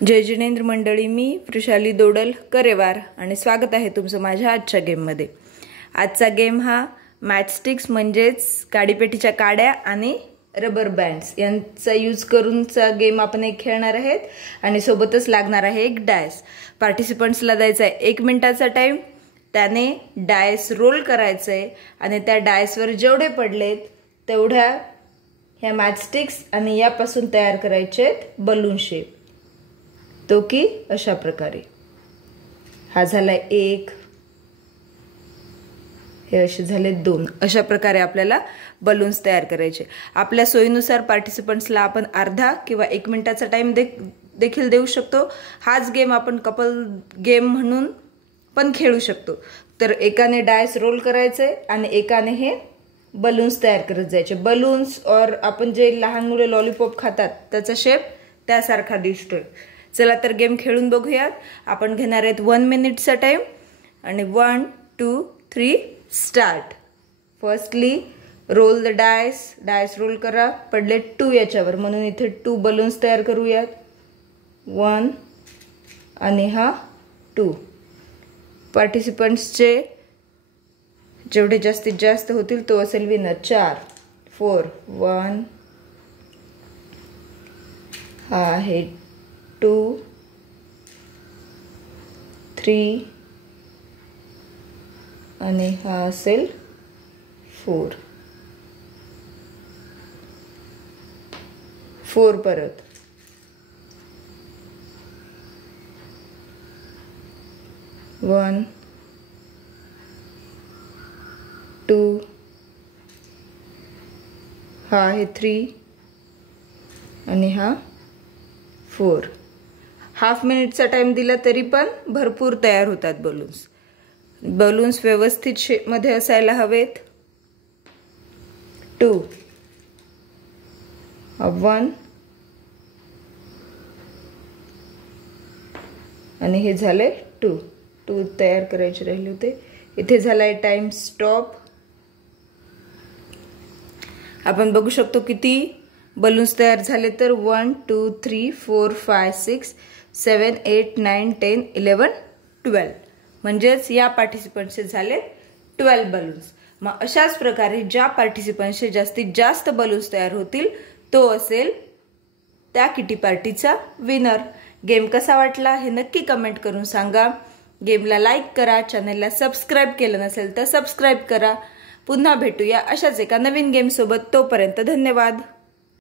जय जिनेंद्र मंडळी, मी वृषाली दोडल करेवार आणि स्वागत आहे तुमचं माझ्या आजच्या गेममध्ये। आजचा गेम हा मॅचस्टिक्स म्हणजेच काडीपेटीच्या काड्या आणि रबर बँड्स यांचा यूज करूनचा गेम आपण एक खेळणार आहेत आणि सोबतच लागणार आहे एक डायस। पार्टिसिपंट्सला द्यायचा आहे 1 मिनिटाचा टाइम। त्याने डायस रोल करायचे आहे आणि त्या डायसवर जेवढे पडलेत तेवढ्या ह्या मॅचस्टिक्स आणि यापासून तयार करायचे आहेत बलून शेप। तो की अशा प्रकारे हा झाला 1, हे असे झाले 2। अशा प्रकारे आपल्याला बलून्स तयार करायचे। आपल्या सोयीनुसार पार्टिसिपंट्सला आपण अर्धा किंवा 1 मिनिटाचा टाइम देखील देऊ शकतो। हाच गेम आपण कपल गेम म्हणून पण खेळू शकतो। तर एकाने डायस रोल करायचे आणि एकाने हे बलून्स तयार करत जायचे। बलून्स और आपण जे लहान मुले लॉलीपॉप खातात त्याचा शेप त्यासारखा दिसतोय। चला तर गेम खेळून बघूयात। आपण घेणार आहेत 1 मिनिटचा टाइम आणि 1 2 3 start. Firstly roll the dice. Dice roll करा, पडले 2 याच्यावर म्हणून इथे 2 बलून्स तयार करूयात। 1 आणि हा 2। पार्टिसिपंट्सचे जेवढे जास्तीत जास्त होतील तो असेल विनर। 4 4 1 हा आहे 2 3 आणि हा असेल 4 4 परत 1 2 हा आहे 3 आणि हा 4। हाफ मिनिटचा टाइम दिला तरी पण भरपूर तयार होतात बलून्स। बलून्स व्यवस्थित शेप मध्ये असायला हवेत। 2 1 आणि हे झाले 2 2 तयार करायचे राहिले होते। इथे झालाय टाइम स्टॉप। आपण बघू शकतो किती बलून्स तयार झाले तर 1 2 3 4 5 6 7 8 9 10 11 12 म्हणजेच या पार्टिसिपंट्सचे झाले 12 बलून्स। मग अशाच प्रकारे ज्या पार्टिसिपंट्सचे जास्तीत जास्त बलून्स तयार होतील तो असेल त्या किटी पार्टीचा विनर। गेम कसा वाटला हे नक्की कमेंट करून सांगा। गेमला लाईक करा, चॅनलला सबस्क्राइब केलं नसेल तर सबस्क्राइब करा। पुन्हा भेटूया अशाच एका नवीन गेम सोबत। तोपर्यंत धन्यवाद।